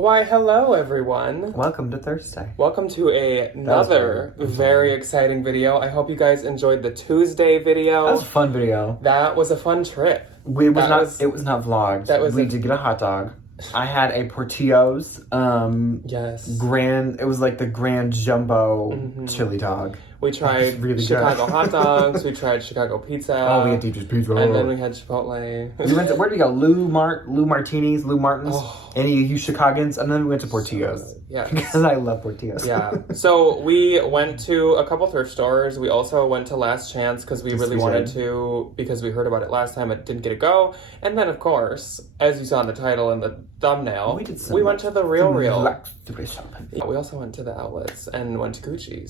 Why, hello everyone. Welcome to Thursday. Welcome to another very exciting video. I hope you guys enjoyed the Tuesday video. That was a fun video. That was a fun trip. It was not vlogged. We did get a hot dog. I had a Portillo's yes. It was like the grand jumbo chili dog. We tried really Chicago hot dogs. We tried Chicago pizza. Oh, we had Teacher's Pizza. And then we had Chipotle. We went to, where did we go? Lou Martini's, Lou Martin's. Oh. Any of you Chicagans. And then we went to Portillo's. Yeah. Because I love Portillo's. Yeah. So we went to a couple thrift stores. We also went to Last Chance because we really wanted to, because we heard about it last time. It didn't get to go. And then, of course, as you saw in the title and the thumbnail, we went to the RealReal. Yeah, we also went to the outlets and went to Gucci.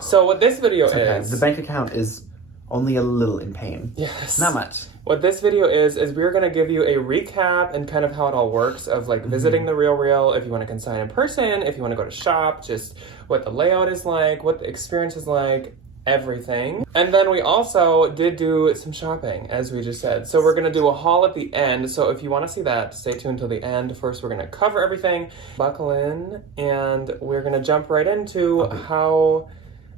So what this video is... The bank account is only a little in pain. Yes. Not much. What this video is we're going to give you a recap and kind of how it all works of like visiting the RealReal, if you want to consign in person, if you want to go to shop, just what the layout is like, what the experience is like, everything. And then we also did do some shopping, as we just said. So we're going to do a haul at the end. So if you want to see that, stay tuned till the end. First, we're going to cover everything, buckle in, and we're going to jump right into how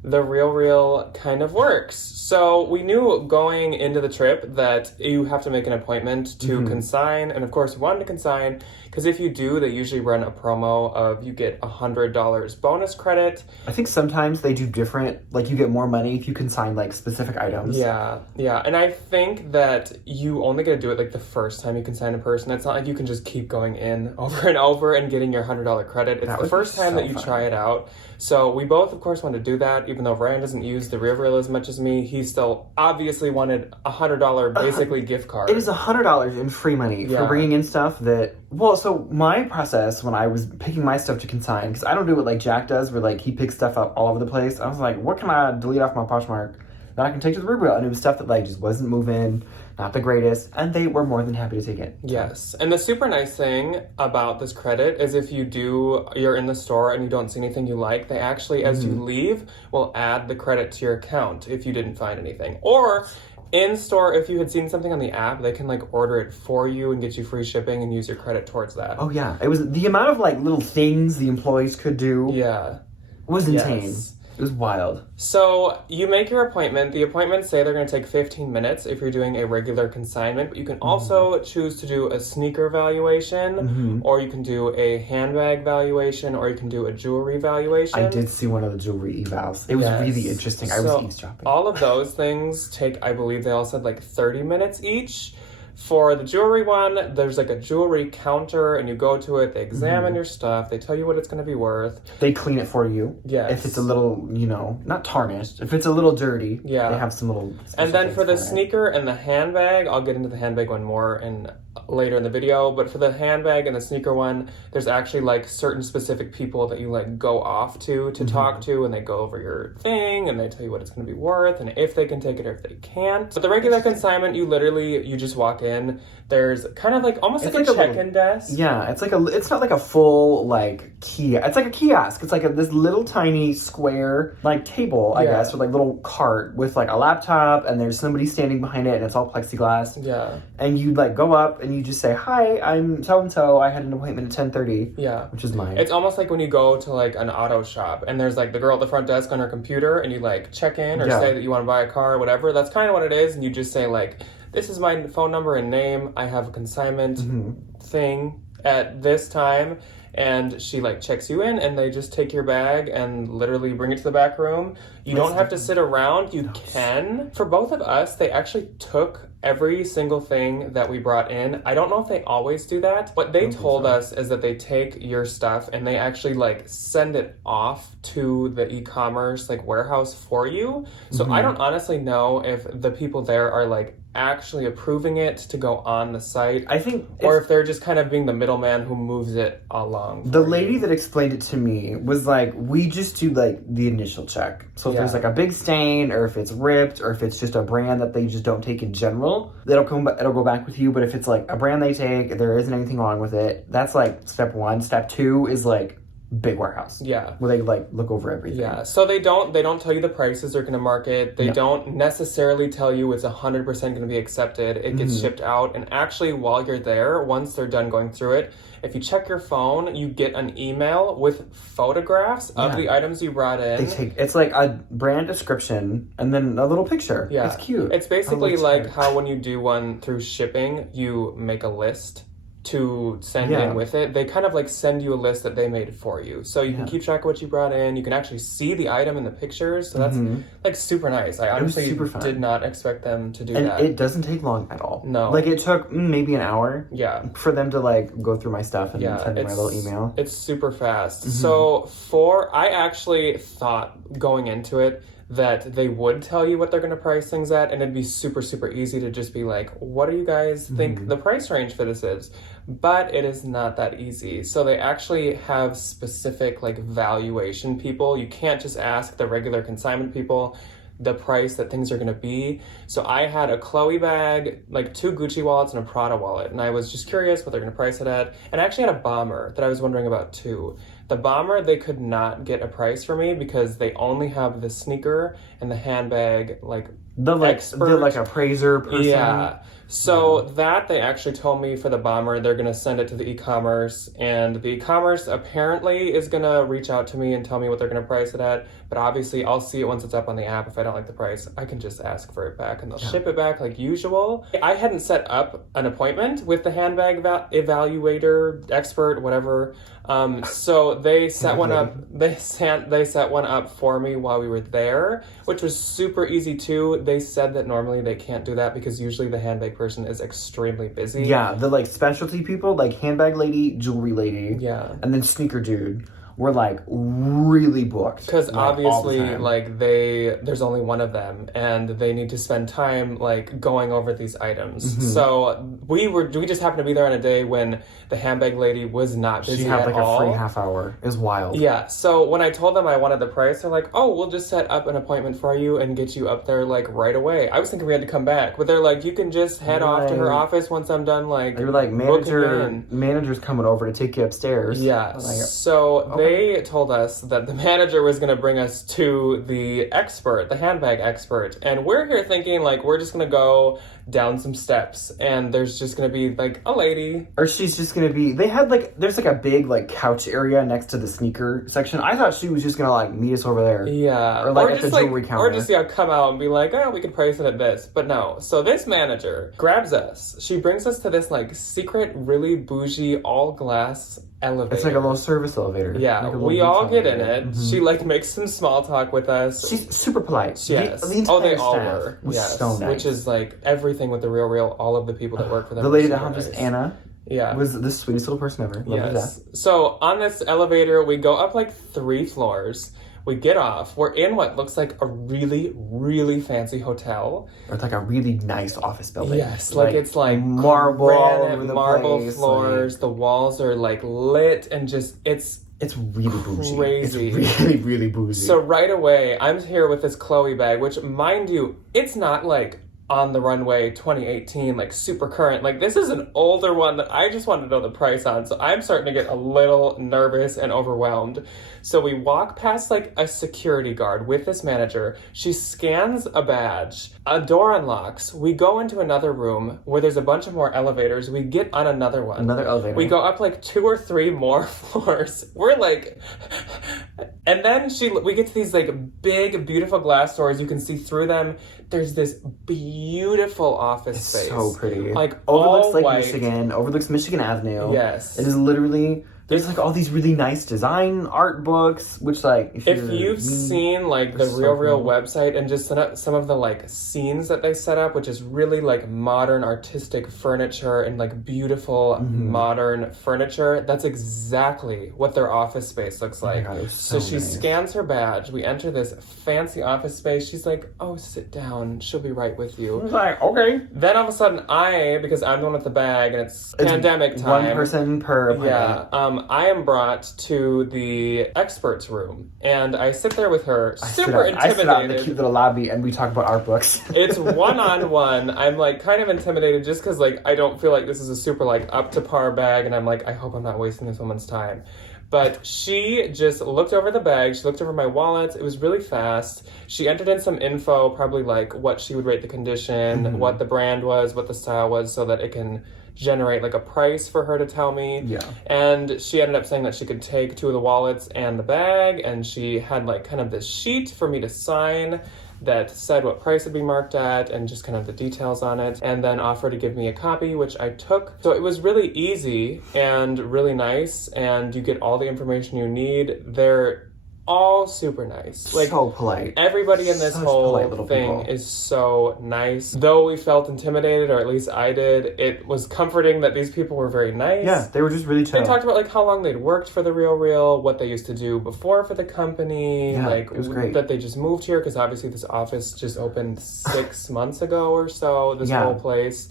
the RealReal kind of works. So we knew going into the trip that you have to make an appointment to consign, and of course we wanted to consign because if you do, they usually run a promo of you get $100 bonus credit. I think sometimes they do different, like you get more money if you consign like specific items. Yeah, and I think that you only get to do it like the first time you consign in person. It's not like you can just keep going in over and over and getting your $100 credit. It's the first time that you try it out. So we both, of course, wanted to do that. Even though Ryan doesn't use the RealReal as much as me, he still obviously wanted a $100 basically gift card. It is $100 in free money for bringing in stuff that... Well, so my process when I was picking my stuff to consign, because I don't do what like Jack does, where like he picks stuff up all over the place. I was like, what can I delete off my Poshmark that I can take to the RealReal? And it was stuff that like just wasn't moving, not the greatest, and they were more than happy to take it. Yes, and the super nice thing about this credit is if you're in the store and you don't see anything you like, they actually, as you leave, will add the credit to your account if you didn't find anything. Or in store, if you had seen something on the app, they can like order it for you and get you free shipping and use your credit towards that. Oh yeah, it was the amount of like little things the employees could do. Yeah, was insane. It was wild. So you make your appointment. The appointments say they're going to take 15 minutes if you're doing a regular consignment, but you can also choose to do a sneaker valuation, or you can do a handbag valuation, or you can do a jewelry valuation. I did see one of the jewelry evals. It was really interesting. I was eavesdropping. All of those things take, I believe they all said like 30 minutes each. For the jewelry one, there's like a jewelry counter and you go to it, they examine your stuff, they tell you what it's going to be worth. They clean it for you. Yes. If it's a little, not tarnished, if it's a little dirty, they have some little... And then for the sneaker and the handbag, I'll get into the handbag one more later in the video, but for the handbag and the sneaker one, there's actually like certain specific people that you like go off to talk to, and they go over your thing and they tell you what it's going to be worth and if they can take it or if they can't. But the regular consignment, you just walk in. There's kind of like almost like a check-in desk. Yeah, it's not like a full like kiosk. It's like a kiosk. It's like this little tiny square like table, I guess, with like little cart with like a laptop, and there's somebody standing behind it, and it's all plexiglass. Yeah. And you like go up and you just say, "Hi, I'm so and so. I had an appointment at 10:30." Yeah. Which is mine. It's almost like when you go to like an auto shop and there's like the girl at the front desk on her computer and you like check in or say that you want to buy a car or whatever. That's kind of what it is, and you just say like, "This is my phone number and name. I have a consignment thing at this time." And she like checks you in and they just take your bag and literally bring it to the back room. You don't have to sit around. You can. For both of us, they actually took every single thing that we brought in. I don't know if they always do that. What they told us is that they take your stuff and they actually like send it off to the e-commerce like warehouse for you. So I don't honestly know if the people there are like actually approving it to go on the site. I think, or if they're just kind of being the middleman who moves it along. The lady that explained it to me was like, we just do like the initial check. So if there's like a big stain, or if it's ripped, or if it's just a brand that they just don't take in general, it'll go back with you. But if it's like a brand they take, there isn't anything wrong with it, that's like step one. Step two is like big warehouse. Yeah. Where they like look over everything. Yeah. So they don't tell you the prices they're going to market. They don't necessarily tell you it's 100% going to be accepted. It gets shipped out. And actually, while you're there, once they're done going through it, if you check your phone, you get an email with photographs of the items you brought in. It's like a brand description and then a little picture. Yeah. It's cute. It's basically like how when you do one through shipping, you make a list to send in with it. They kind of like send you a list that they made for you. So you can keep track of what you brought in. You can actually see the item in the pictures. So that's like super nice. I honestly did not expect them to do that. And it doesn't take long at all. No. Like it took maybe an hour for them to like go through my stuff and send me my little email. It's super fast. So I actually thought going into it that they would tell you what they're going to price things at, and it'd be super, super easy to just be like, what do you guys think the price range for this is? But it is not that easy. So they actually have specific like valuation people. You can't just ask the regular consignment people the price that things are going to be. So I had a Chloe bag, like 2 Gucci wallets and a Prada wallet, and I was just curious what they're going to price it at. And I actually had a bomber that I was wondering about too. The bomber, they could not get a price for me because they only have the sneaker and the handbag, like the appraiser person. Yeah. So that they actually told me for the bomber, they're going to send it to the e-commerce, and the e-commerce apparently is going to reach out to me and tell me what they're going to price it at. But obviously I'll see it once it's up on the app. If I don't like the price, I can just ask for it back and they'll ship it back like usual. I hadn't set up an appointment with the handbag evaluator, expert, whatever. So they set one up. They set one up for me while we were there, which was super easy too. They said that normally they can't do that because usually the handbag person is extremely busy. Yeah, the like specialty people, like handbag lady, jewelry lady, and then sneaker dude, were like really booked. Because obviously, like there's only one of them, and they need to spend time like going over these items. So we just happened to be there on a day when the handbag lady was not busy at all. She had like a free half hour. It was wild. Yeah. So when I told them I wanted the price, they're like, "Oh, we'll just set up an appointment for you and get you up there like right away." I was thinking we had to come back, but they're like, "You can just head off to her office once I'm done." Like they were like, manager's coming over to take you upstairs. Yeah. So they told us that the manager was going to bring us to the expert, the handbag expert, and we're here thinking like we're just going to go down some steps and there's just going to be like a lady, or she's just going to be, they had like, there's like a big like couch area next to the sneaker section. I thought she was just going to like meet us over there. Yeah. Or like at the jewelry counter. Or just come out and be like, oh, we could price it at this. But no. So this manager grabs us. She brings us to this like secret, really bougie, all glass elevator. It's like a little service elevator. Yeah, like we all get in it. She like makes some small talk with us. She's super polite. Yes. The they all were. Yes. So nice. Which is like everything with the RealReal. All of the people that work for them. The lady that helped us, Anna. Yeah. Was the sweetest little person ever. Yes. So on this elevator, we go up like 3 floors. We get off. We're in what looks like a really, really fancy hotel. Or it's like a really nice office building. Yes, like it's like marble all over the marble place, floors. Like, the walls are like lit and just it's really bougie. Crazy. It's really, really bougie. So right away, I'm here with this Chloe bag, which mind you, it's not like on the runway 2018, like super current. Like this is an older one that I just wanted to know the price on. So I'm starting to get a little nervous and overwhelmed. So we walk past like a security guard with this manager. She scans a badge. A door unlocks. We go into another room where there's a bunch of more elevators. We get on another one. Another elevator. We go up like 2 or 3 more floors. We're like, and then we get to these like big, beautiful glass doors. You can see through them. There's this beautiful office space. So pretty. Like overlooks Lake white. Michigan, overlooks Michigan Avenue. Yes. It is literally, there's like all these really nice design art books, which like if you've seen like the RealReal website and just some of the like scenes that they set up, which is really like modern artistic furniture and like beautiful modern furniture, that's exactly what their office space looks like. Oh my God, so she nice. scans her badge. We enter this fancy office space. She's like, oh, sit down. She'll be right with you. I was like, okay. Then all of a sudden because I'm the one with the bag and it's pandemic time. One person per appointment. Yeah. I am brought to the experts room, and I sit there with her, super intimidated. I sit out in the cute little lobby, and we talk about art books. It's one-on-one. I'm like kind of intimidated just because like I don't feel like this is a super like up to par bag, and I'm like, I hope I'm not wasting this woman's time. But she just looked over the bag. She looked over my wallet. It was really fast. She entered in some info, probably like what she would rate the condition, what the brand was, what the style was, so that it can generate like a price for her to tell me. Yeah. And she ended up saying that she could take 2 of the wallets and the bag, and she had like kind of this sheet for me to sign that said what price it'd be marked at and just kind of the details on it, and then offered to give me a copy, which I took. So it was really easy and really nice, and you get all the information you need. They're all super nice. Like, so polite. Everybody in this whole thing people. is so nice. Though we felt intimidated, or at least I did, it was comforting that these people were very nice. Yeah, they were just really chill. They talked about like how long they'd worked for the RealReal, what they used to do before for the company, like it was great. that they just moved here because obviously this office just opened 6 months ago or so, this whole place.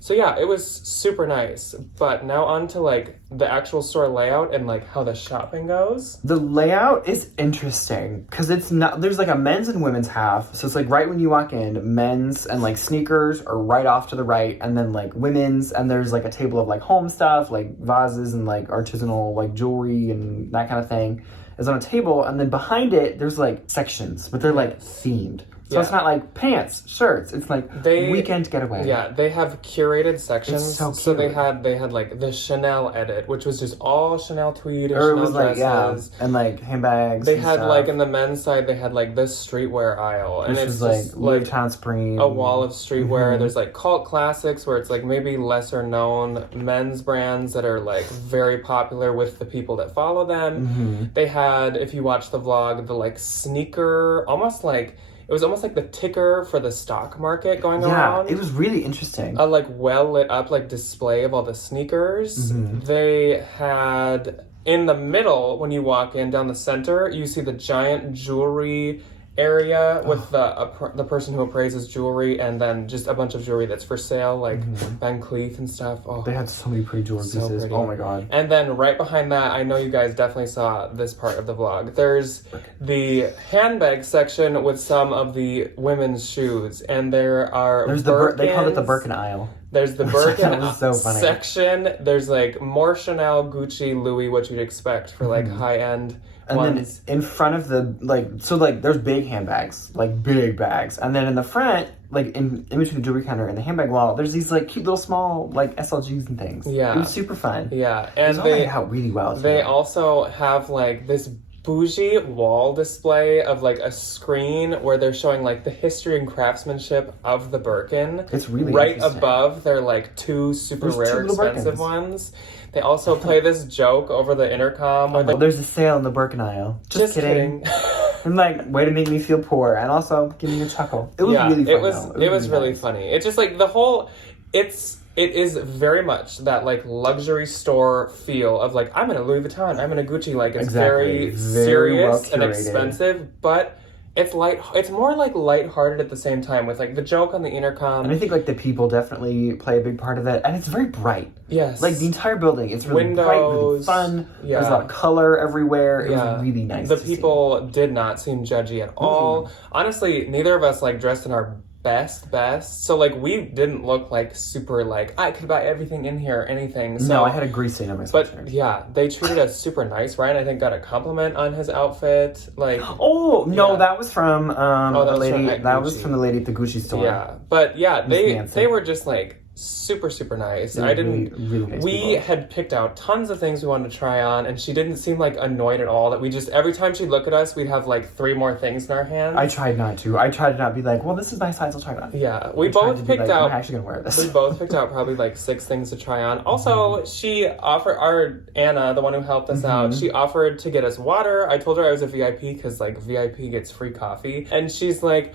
So yeah, it was super nice. But now on to like the actual store layout and like how the shopping goes. The layout is interesting because it's not, there's like a men's and women's half, so it's like right when you walk in, men's and like sneakers are right off to the right, and then like women's, and there's like a table of like home stuff, like vases and like artisanal like jewelry and that kind of thing is on a table, and then behind it there's like sections, but they're like themed. So it's not like pants, shirts. It's like weekend getaway. Yeah, they have curated sections. It's so cute. So they had like the Chanel edit, which was just all Chanel tweed and or Chanel it was like dresses. and like handbags. They had stuff. like in the men's side, they had like this streetwear aisle, and which it's is like just Louis like Vuitton Supreme. a wall of streetwear. There's like cult classics where it's like maybe lesser known men's brands that are like very popular with the people that follow them. They had, if you watch the vlog, the like sneaker, it was almost like the ticker for the stock market going around. Yeah, it was really interesting. A like well lit up like display of all the sneakers. They had in the middle, when you walk in down the center, you see the giant jewelry area with the person who appraises jewelry, and then just a bunch of jewelry that's for sale, like Van Cleef and stuff. Oh, they had so many pretty jewelry pieces. pretty. Oh my god. And then right behind that, I know you guys definitely saw this part of the vlog, there's the handbag section with some of the women's shoes, and there are they called it the Birkin aisle. There's the Birkin so funny. section. There's like more Chanel, Gucci, Louis, what you'd expect for like high-end and ones. Then in front of the there's big handbags, like big bags, and then in the front, like in between the jewelry counter and the handbag wall, there's these like cute little small like SLGs and things. Yeah, it was super fun. Yeah, and they laid out really well. They also have like this bougie wall display of like a screen where they're showing like the history and craftsmanship of the Birkin. It's really right above their like 2 super rare expensive ones. They also play this joke over the intercom. There's a sale in the Birkin aisle. Just kidding. I'm like, way to make me feel poor, and also give me a chuckle. It was really fun. It was really funny. It's just like the whole. It is very much that like luxury store feel of like, I'm in a Louis Vuitton, I'm in a Gucci. Like it's very serious and expensive, but it's more like lighthearted at the same time with like the joke on the intercom. And I think like the people definitely play a big part of it, and it's very bright. Yes, like the entire building, it's really bright, really fun. Yeah, there's a lot of color everywhere. It was really nice. The people did not seem judgy at all. Honestly, neither of us like dressed in our best. So like we didn't look like super like I could buy everything in here or anything. So, no, I had a grease stain on my sweatshirt. But yeah, they treated us super nice. Ryan, I think, got a compliment on his outfit. Like that was from the lady. That was Gucci. From the lady at the Gucci store. Yeah, but yeah, they were just like super nice. I didn't. Really nice we people. had picked out tons of things we wanted to try on, and she didn't seem like annoyed at all. That we just every time she'd look at us, we'd have like 3 more things in our hands. I tried not to. I tried to not be like, well, this is my size. I'll try it on. Yeah, we both picked out. I'm actually gonna wear this. We both picked out probably like 6 things to try on. Also, she offered Anna, the one who helped us out. She offered to get us water. I told her I was a VIP because like VIP gets free coffee, and she's like,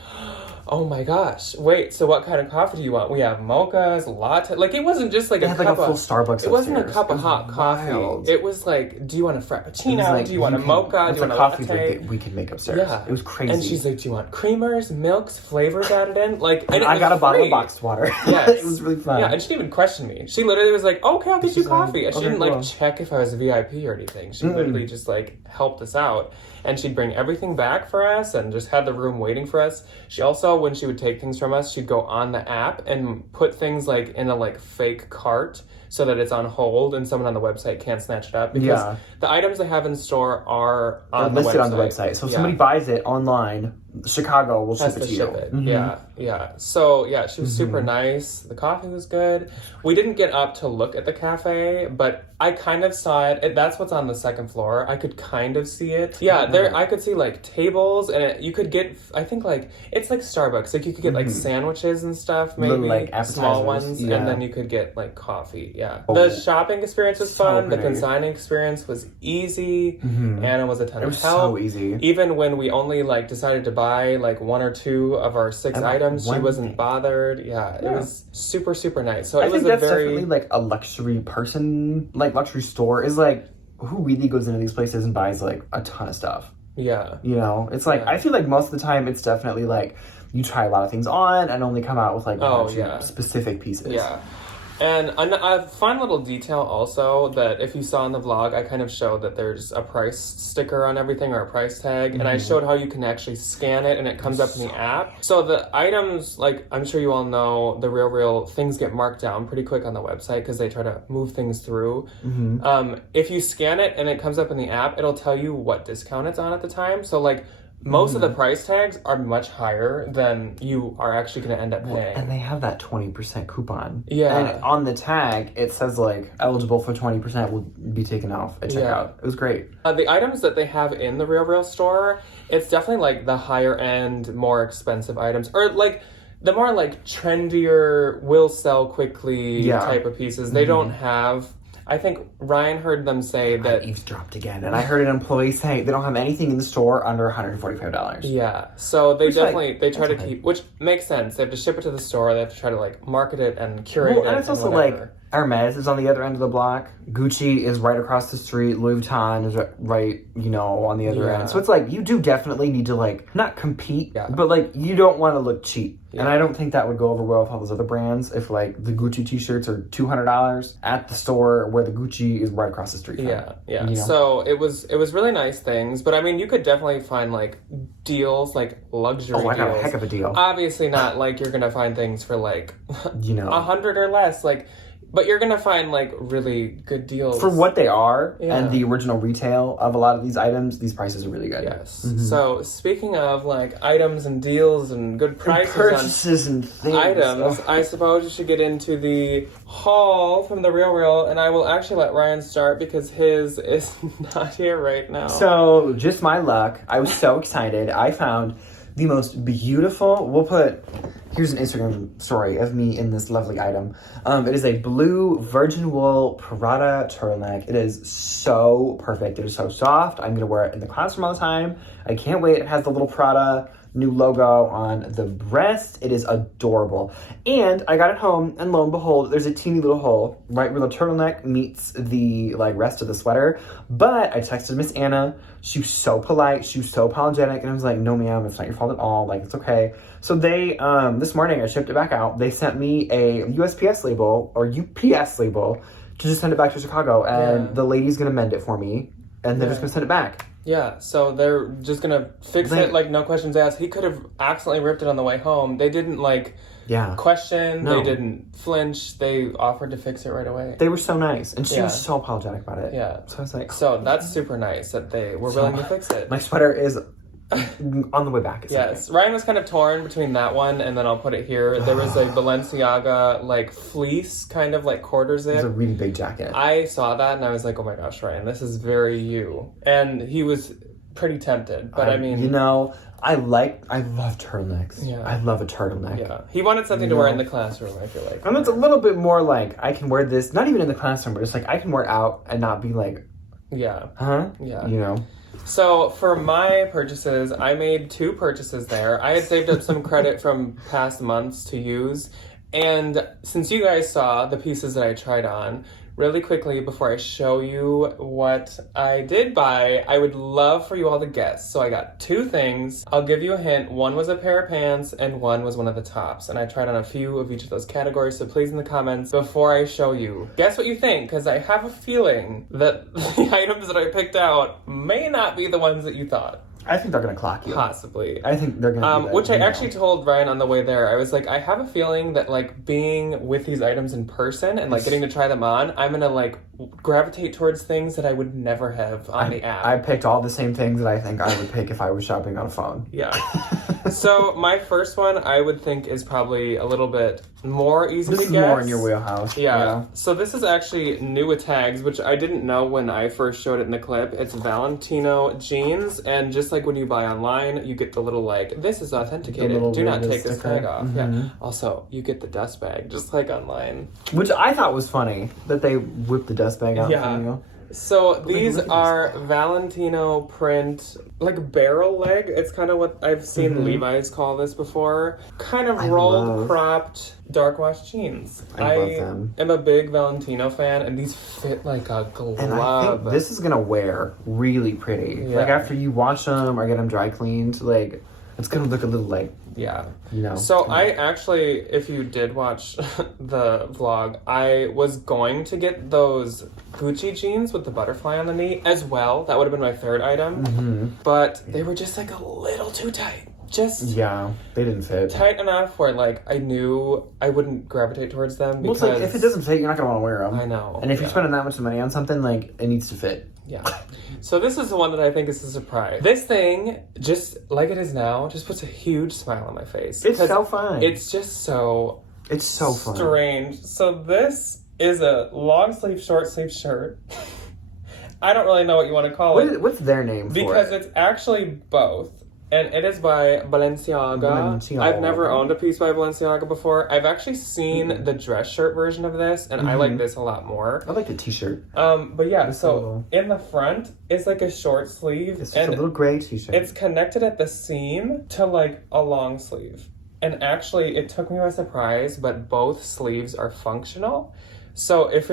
oh my gosh, wait, so what kind of coffee do you want? We have mochas, latte. Like, it wasn't just like a full Starbucks. It wasn't a cup of hot coffee. It was like, do you want a frappuccino? Like, do you want a mocha? Do you want a coffee latte? drink that we could make upstairs. Yeah. It was crazy. And she's like, do you want creamers, milks, flavors added in? Like, and I got a bottle of boxed water. Yes. It was really fun. Yeah, and she didn't even question me. She literally was like, okay, I'll get you coffee. And she didn't like check if I was a VIP or anything. She literally just like helped us out. And she'd bring everything back for us and just had the room waiting for us. She also, when she would take things from us, she'd go on the app and put things like in a like fake cart so that it's on hold and someone on the website can't snatch it up. Because the items they have in store are listed on the website. So if somebody buys it online, Chicago will ship it to you. Mm-hmm. Yeah. So yeah, she was super nice. The coffee was good. We didn't get up to look at the cafe, but I kind of saw it. That's what's on the second floor. I could kind of see it. Yeah, there I could see like tables, and you could get. I think like it's like Starbucks. Like you could get like sandwiches and stuff, maybe little, like, small ones, and then you could get like coffee. Yeah, the shopping experience was fun. The consigning experience was easy. Anna was a ton of help. So easy. Even when we only like decided to buy like 1 or 2 of our 6 items, she wasn't bothered. Yeah, it was super, super nice. So I it was think that's definitely like a luxury person, like luxury store is like who really goes into these places and buys like a ton of stuff. Yeah. You know, it's like I feel like most of the time it's definitely like you try a lot of things on and only come out with like 1 or 2 specific pieces. Yeah. And a fun little detail also that if you saw in the vlog, I kind of showed that there's a price sticker on everything or a price tag. And I showed how you can actually scan it and it comes up in the app. So the items, like I'm sure you all know, the RealReal things get marked down pretty quick on the website because they try to move things through. If you scan it and it comes up in the app, it'll tell you what discount it's on at the time. So like most of the price tags are much higher than you are actually going to end up paying. And they have that 20% coupon. Yeah. And on the tag, it says like eligible for 20% will be taken off at checkout. It was great. The items that they have in the RealReal store, it's definitely like the higher end, more expensive items. Or like the more like trendier, will sell quickly type of pieces. They don't have... I think Ryan heard them say that... I eavesdropped again, and I heard an employee say they don't have anything in the store under $145. Yeah, so they they try to keep... Which makes sense. They have to ship it to the store, they have to try to like market it and curate it. And it's also like Hermes is on the other end of the block. Gucci is right across the street. Louis Vuitton is right, on the other end. So it's like, you do definitely need to like, not compete, but like, you don't want to look cheap. Yeah. And I don't think that would go over well with all those other brands if like the Gucci t-shirts are $200 at the store where the Gucci is right across the street. Yeah. So it was really nice things, but I mean, you could definitely find like deals, like luxury deals. Oh, I got a heck of a deal. Obviously not like you're going to find things for like, 100 or less. Like, but you're going to find, like, really good deals. For what they are, and the original retail of a lot of these items, these prices are really good. Yes. So, speaking of, like, items and deals and good prices and purchases and things. Items, I suppose you should get into the haul from the RealReal, and I will actually let Ryan start because his is not here right now. So, just my luck. I was so excited. I found the most beautiful, here's an Instagram story of me in this lovely item. It is a blue virgin wool Prada turtleneck. It is so perfect. It is so soft. I'm going to wear it in the classroom all the time. I can't wait. It has the little Prada new logo on the breast. It is adorable. And I got it home, and lo and behold, there's a teeny little hole right where the turtleneck meets the rest of the sweater. But I texted Miss Anna. She was so polite. She was so apologetic. And I was like, no, ma'am, it's not your fault at all. Like, it's okay. So they, this morning, I shipped it back out. They sent me a USPS label, or UPS label, to just send it back to Chicago. And the lady's going to mend it for me. And they're just going to send it back. Yeah, so they're just going to fix it, like, no questions asked. He could have accidentally ripped it on the way home. They didn't, question. No. They didn't flinch. They offered to fix it right away. They were so nice. And she was so apologetic about it. Yeah. So I was like... So that's super nice that they were willing to fix it. My sweater is on the way back. Yes. Ryan was kind of torn between that one, and then I'll put it here. There was a Balenciaga, fleece, kind of, quarter zip. It's a really big jacket. I saw that, and I was like, oh my gosh, Ryan, this is very you. And he was pretty tempted, but I mean... I love turtlenecks. Yeah. I love a turtleneck. Yeah. He wanted something to wear in the classroom, I feel like. And it's a little bit more I can wear this, not even in the classroom, but it's I can wear it out and not be Yeah. Huh? Yeah. You know? So for my purchases, I made 2 purchases there. I had saved up some credit from past months to use. And since you guys saw the pieces that I tried on, really quickly before I show you what I did buy, I would love for you all to guess. So I got 2 things. I'll give you a hint. One was a pair of pants and one was one of the tops. And I tried on a few of each of those categories. So please in the comments before I show you, guess what you think, because I have a feeling that the items that I picked out may not be the ones that you thought. I think they're gonna clock you. Possibly. I think they're gonna. Which I actually told Ryan on the way there. I was like, I have a feeling that like being with these items in person and like getting to try them on, I'm gonna like gravitate towards things that I would never have on the app. I picked all the same things that I think I would pick if I was shopping on a phone. Yeah. So my first one I would think is probably a little bit more easy to guess. This is more in your wheelhouse. Yeah. So this is actually new with tags, which I didn't know when I first showed it in the clip. It's Valentino jeans, and just like when you buy online, you get the little like, this is authenticated. Do not take this tag off. Yeah. Also, you get the dust bag, just like online. Which I thought was funny, that they whipped the dust bag out. Yeah. You. So these are Valentino print, like barrel leg. It's kind of what I've seen Levi's call this before. Kind of rolled, cropped, dark wash jeans. I love them. am a big Valentino fan, and these fit like a glove. And I think this is gonna wear really pretty. Yeah. Like after you wash them or get them dry cleaned, like it's gonna look a little like, yeah. You know. So I actually, if you did watch the vlog, I was going to get those Gucci jeans with the butterfly on the knee as well. That would have been my third item. But they were just like a little too tight. Yeah, they didn't fit. Tight enough where like I knew I wouldn't gravitate towards them because well, it's like if it doesn't fit, you're not gonna want to wear them. I know. And if you're spending that much money on something, like it needs to fit. Yeah. So this is the one that I think is a surprise. This thing, just like it is now, just puts a huge smile on my face. It's so fun. It's just so... It's so fun. Strange. So this is a long sleeve, short sleeve shirt. I don't really know what you want to call it. What's their name for it? Because it's actually both. And it is by Balenciaga. I've never owned a piece by Balenciaga before. I've actually seen the dress shirt version of this, and I like this a lot more. I like the t-shirt. But yeah, so in the front is like a short sleeve. It's just a little gray t-shirt. It's connected at the seam to like a long sleeve. And actually, it took me by surprise, but both sleeves are functional. So if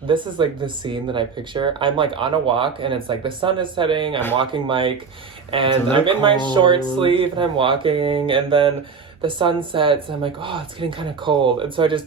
this is like the scene that I picture, I'm like on a walk and it's like the sun is setting, I'm walking Mike, and I'm in my short sleeve and I'm walking, and then the sun sets and I'm like, oh, it's getting kind of cold. And so I just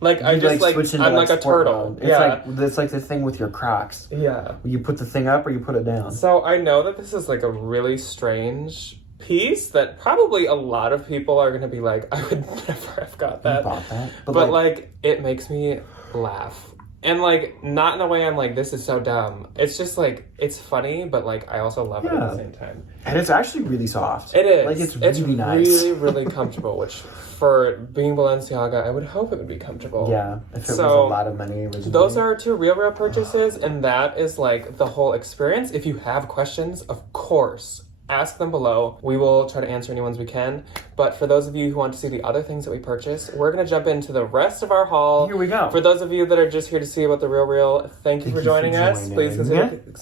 like I'm like a turtle. It's like the thing with your Crocs. Yeah. You put the thing up or you put it down. So I know that this is like a really strange piece that probably a lot of people are going to be like, I would never have got that. Bought that. But like, it makes me laugh. And like, not in a way I'm like, this is so dumb. It's just like, it's funny, but like, I also love it at the same time. And it's actually really soft. It is. Like, it's really nice. Really, really comfortable, which for being Balenciaga, I would hope it would be comfortable. Yeah, if it was a lot of money originally. Those are 2 RealReal purchases, and that is like the whole experience. If you have questions, of course, ask them below. We will try to answer any ones we can. But for those of you who want to see the other things that we purchased, we're going to jump into the rest of our haul. Here we go. For those of you that are just here to see about the RealReal, thank you for joining us. Please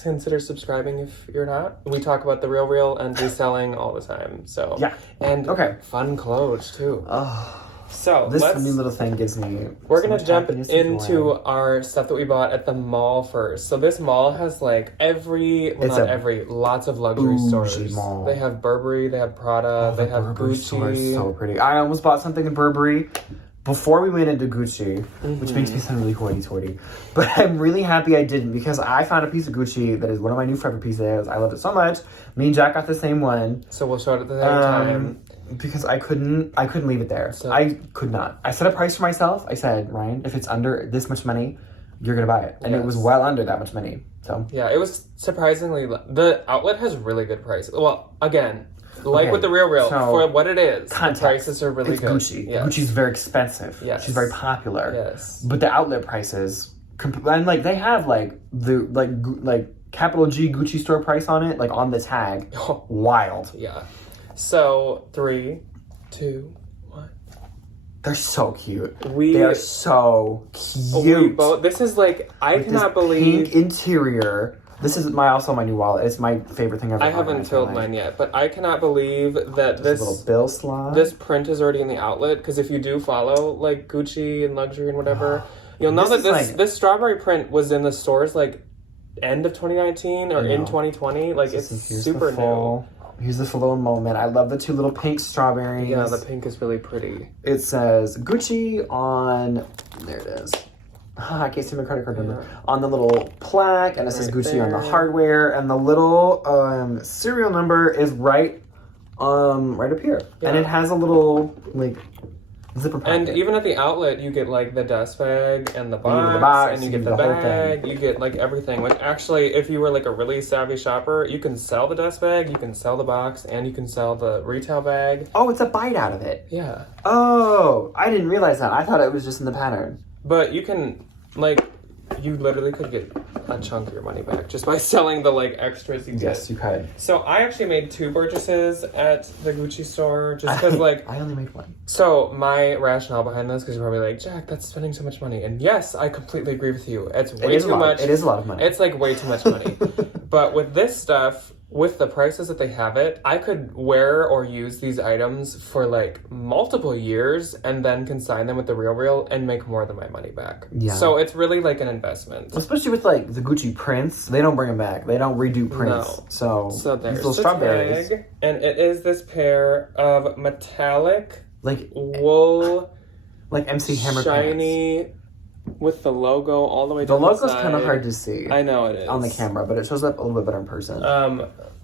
consider subscribing if you're not. We talk about the RealReal and reselling all the time. So and fun clothes too. Oh. So this new little thing gives me. We're gonna jump into our stuff that we bought at the mall first. So this mall has like lots of luxury stores. Mall. They have Burberry, they have Prada, they have Burberry Gucci. Store is so pretty. I almost bought something in Burberry before we went into Gucci, which makes me sound really hoity-toity. But I'm really happy I didn't, because I found a piece of Gucci that is one of my new favorite pieces. I love it so much. Me and Jack got the same one. So we'll show it at the same time. Because I couldn't leave it there. So, I could not. I set a price for myself. I said, Ryan, if it's under this much money, you're gonna buy it. And it was well under that much money. So yeah, it was surprisingly. The outlet has really good prices. Well, again, with the RealReal, for what it is, the prices are really good. Gucci. Yes. Gucci's very expensive. Yes. She's very popular. Yes. But the outlet prices, and like they have like the capital G Gucci store price on it, like on the tag. Wild. Yeah. So 3, 2, 1. They're so cute. They are so cute. This is like, I cannot believe. Pink interior. This is also my new wallet. It's my favorite thing I've ever. I haven't filled mine yet, but I cannot believe that this little bill slot. This print is already in the outlet, because if you do follow like Gucci and luxury and whatever, you'll know that this strawberry print was in the stores like end of 2019 or in 2020. Like, it's super new. Here's the full moment. I love the two little pink strawberries. Yeah, the pink is really pretty. It says Gucci on... There it is. I can't see my credit card number. On the little plaque, and it says Gucci on the hardware, and the little serial number is right up here. Yeah. And it has a little, like, zipper pocket. And even at the outlet, you get like the dust bag and the box, and you get the bag. You get like everything. Which actually, if you were like a really savvy shopper, you can sell the dust bag, you can sell the box, and you can sell the retail bag. Oh, it's a bite out of it. Yeah. Oh, I didn't realize that. I thought it was just in the pattern. But you can, like, you literally could get a chunk of your money back just by selling the like extras you get. Yes, you could. So I actually made 2 purchases at the Gucci store just because like... I only made 1. So my rationale behind this, because you're probably like, Jack, that's spending so much money. And yes, I completely agree with you. It's way too much. It is a lot of money. It's like way too much money. But with this stuff, with the prices that they have it, I could wear or use these items for like multiple years and then consign them with the RealReal and make more than my money back. Yeah. So it's really like an investment. Especially with like the Gucci prints, they don't bring them back. They don't redo prints. No. So there's these little strawberries. Tag, and it is this pair of metallic like wool, like MC Hammer shiny pants. With the logo all the way down the logo's kind of hard to see. I know it is. On the camera, but it shows up a little bit better in person.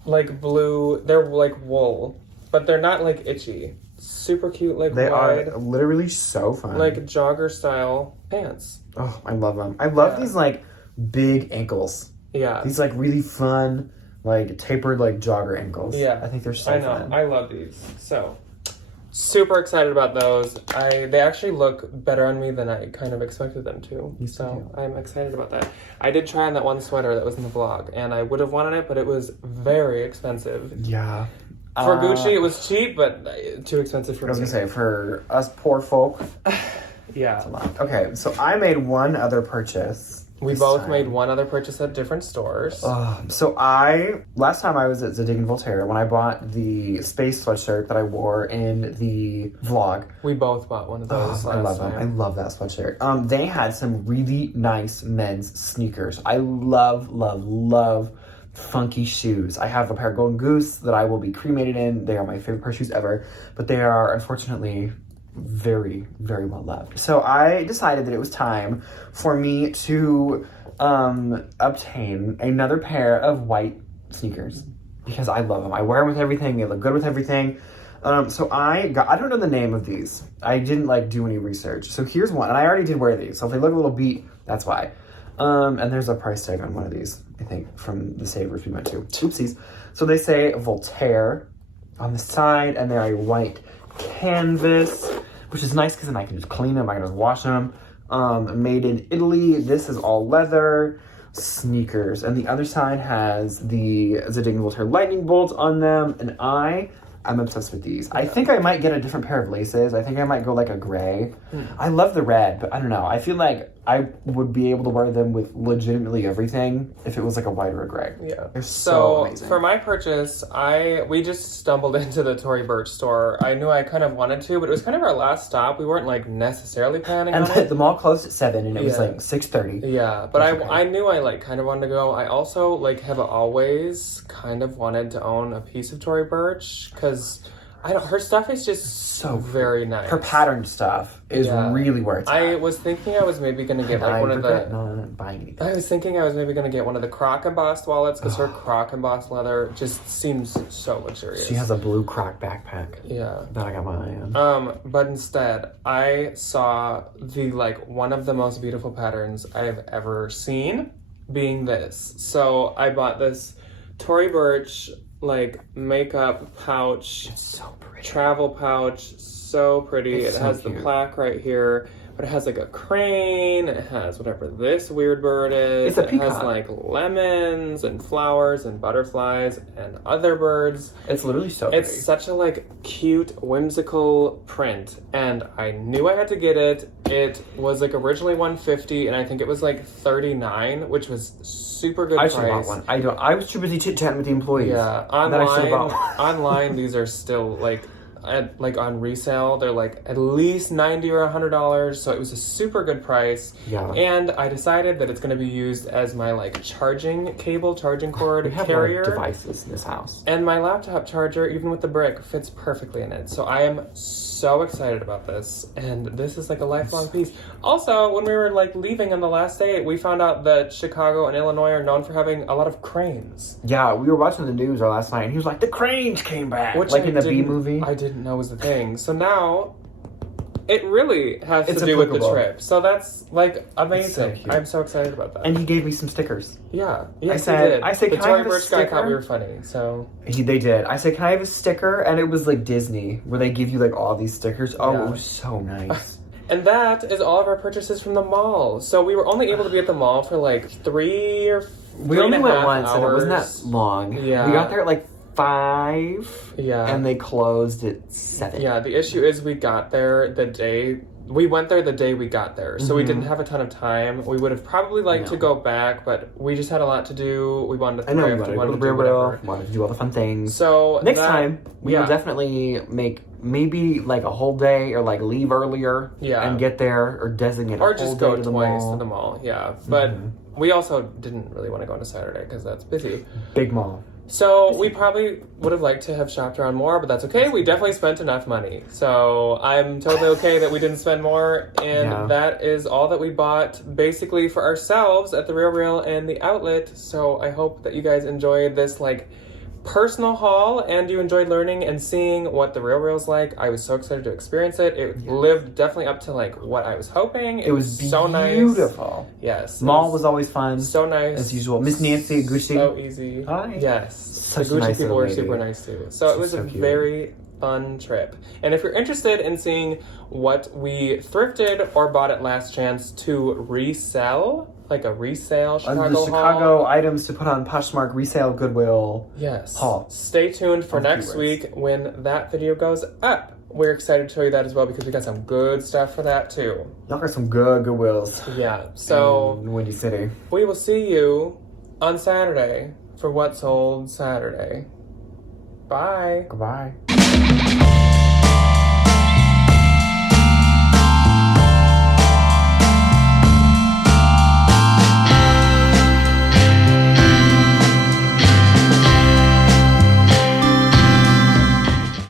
Like blue, they're like wool, but they're not like itchy. Super cute, like they wide. Are literally so fun. Like jogger style pants. Oh, I love them. I love these like big ankles. Yeah. These like really fun, like tapered like jogger ankles. Yeah. I think they're so fun. I love these. So super excited about those. They actually look better on me than I kind of expected them to. So I'm excited about that. I did try on that one sweater that was in the vlog, and I would have wanted it, but it was very expensive. Yeah. For Gucci, it was cheap, but too expensive for me. I was gonna say, for us poor folk, yeah. It's a lot. Okay, so I made one other purchase. We both made one other purchase at different stores. So last time I was at Zadig & Voltaire, when I bought the space sweatshirt that I wore in the vlog. We both bought one of those. I love them. I love that sweatshirt. They had some really nice men's sneakers. I love, love, love funky shoes. I have a pair of Golden Goose that I will be cremated in. They are my favorite pair of shoes ever, but they are unfortunately very, very well loved. So I decided that it was time for me to obtain another pair of white sneakers because I love them. I wear them with everything. They look good with everything. So I don't know the name of these. I didn't like do any research. So here's one, and I already did wear these. So if they look a little beat, that's why. And there's a price tag on one of these, I think, from the Savers we went to. Oopsies. So they say Voltaire on the side, and they're a white canvas, which is nice because then I can just clean them, I can just wash them. Made in Italy. This is all leather sneakers, and the other side has the Zadig & Voltaire lightning bolts on them, and I'm obsessed with these. I think I might get a different pair of laces. I think I might go like a gray. I love the red, but I don't know. I feel like I would be able to wear them with legitimately everything if it was like a white or a gray. Yeah. They're so amazing. For my purchase, we just stumbled into the Tory Burch store. I knew I kind of wanted to, but it was kind of our last stop. We weren't like necessarily planning on it. The mall closed at 7 and it was like 6:30. Yeah, but I knew I like kind of wanted to go. I also like have always kind of wanted to own a piece of Tory Burch because her stuff is just so very nice. Her patterned stuff is really where it's at. I was thinking I was maybe going to get like one of the... not buying anything. I was thinking I was maybe going to get one of the Croc embossed wallets because her Croc embossed leather just seems so luxurious. She has a blue Croc backpack. Yeah. That I got my eye on. But instead, I saw one of the most beautiful patterns I've ever seen being this. So I bought this Tory Burch makeup pouch. It's so pretty. Travel pouch, so pretty. It has the plaque right here. but it has like a crane, it has whatever this weird bird is. It's a peacock. It has like lemons and flowers and butterflies and other birds. It's literally so pretty. It's such a like cute, whimsical print, and I knew I had to get it. It was like originally $150, and I think it was like $39, which was super good price. I should have bought one. I was too busy chit-chatting with the employees. Yeah, online these are still like on resale, they're like at least $90 or $100, so it was a super good price. Yeah. And I decided that it's going to be used as my like charging cord we have carrier. Devices in this house. And my laptop charger, even with the brick, fits perfectly in it. So I am so excited about this, and this is like a lifelong piece. Also, when we were like leaving on the last day, we found out that Chicago and Illinois are known for having a lot of cranes. Yeah, we were watching the news last night, and he was like, "The cranes came back," like in the B movie. I didn't know was the thing. So now it really has It's to do with the applicable. trip. So that's like amazing. It's so I'm so excited about that. And he gave me some stickers. Yeah, yes, I he did. said, the "Can I Tory have a Burch guy thought sticker?" we were funny. So They did. I said, "Can I have a sticker?" And it was like Disney, where they give you like all these stickers. Oh, Yeah. it was so nice. And that is all of our purchases from the mall. So we were only able to be at the mall for like 3 or 3 We only and a went half once, and it wasn't hours. that long. Yeah. We got there at like 5. Yeah. And they closed at 7. Yeah, the issue is we got there the day we went there the day we got there, so we didn't have a ton of time. We would have probably liked to go back, but we just had a lot to do. We wanted to I know we thrift, wanted to go to do whatever. RealReal, wanted to do all the fun things. So Next time, we yeah. will definitely make maybe like a whole day or like leave earlier Yeah. and get there or designate Or a whole just day go to the twice mall. to the mall, yeah. But we also didn't really want to go on a Saturday because that's busy. Big mall. So we probably would have liked to have shopped around more, but that's okay. We definitely spent enough money. So I'm totally okay that we didn't spend more. And that is all that we bought basically for ourselves at the RealReal and the outlet. So I hope that you guys enjoyed this like personal haul and you enjoyed learning and seeing what the RealReal's like. I was so excited to experience it. It lived definitely up to like what I was hoping. It was so nice. beautiful. Yes. Mall was always fun. So nice. As usual. Miss Nancy, Gucci. So easy. Hi. Yes. Such the a Gucci nice people little were lady. super nice too. So it was so a cute. very fun trip. And if you're interested in seeing what we thrifted or bought at Last Chance to resell, like a resale Chicago the Chicago haul, items to put on Poshmark resale Goodwill. yes, haul. Stay tuned for All next keywords. week when that video goes up. We're excited to show you that as well because we got some good stuff for that too. Y'all got some good Goodwills. Yeah, so in Windy City. we will see you on Saturday for What Sold Saturday. Bye. Goodbye.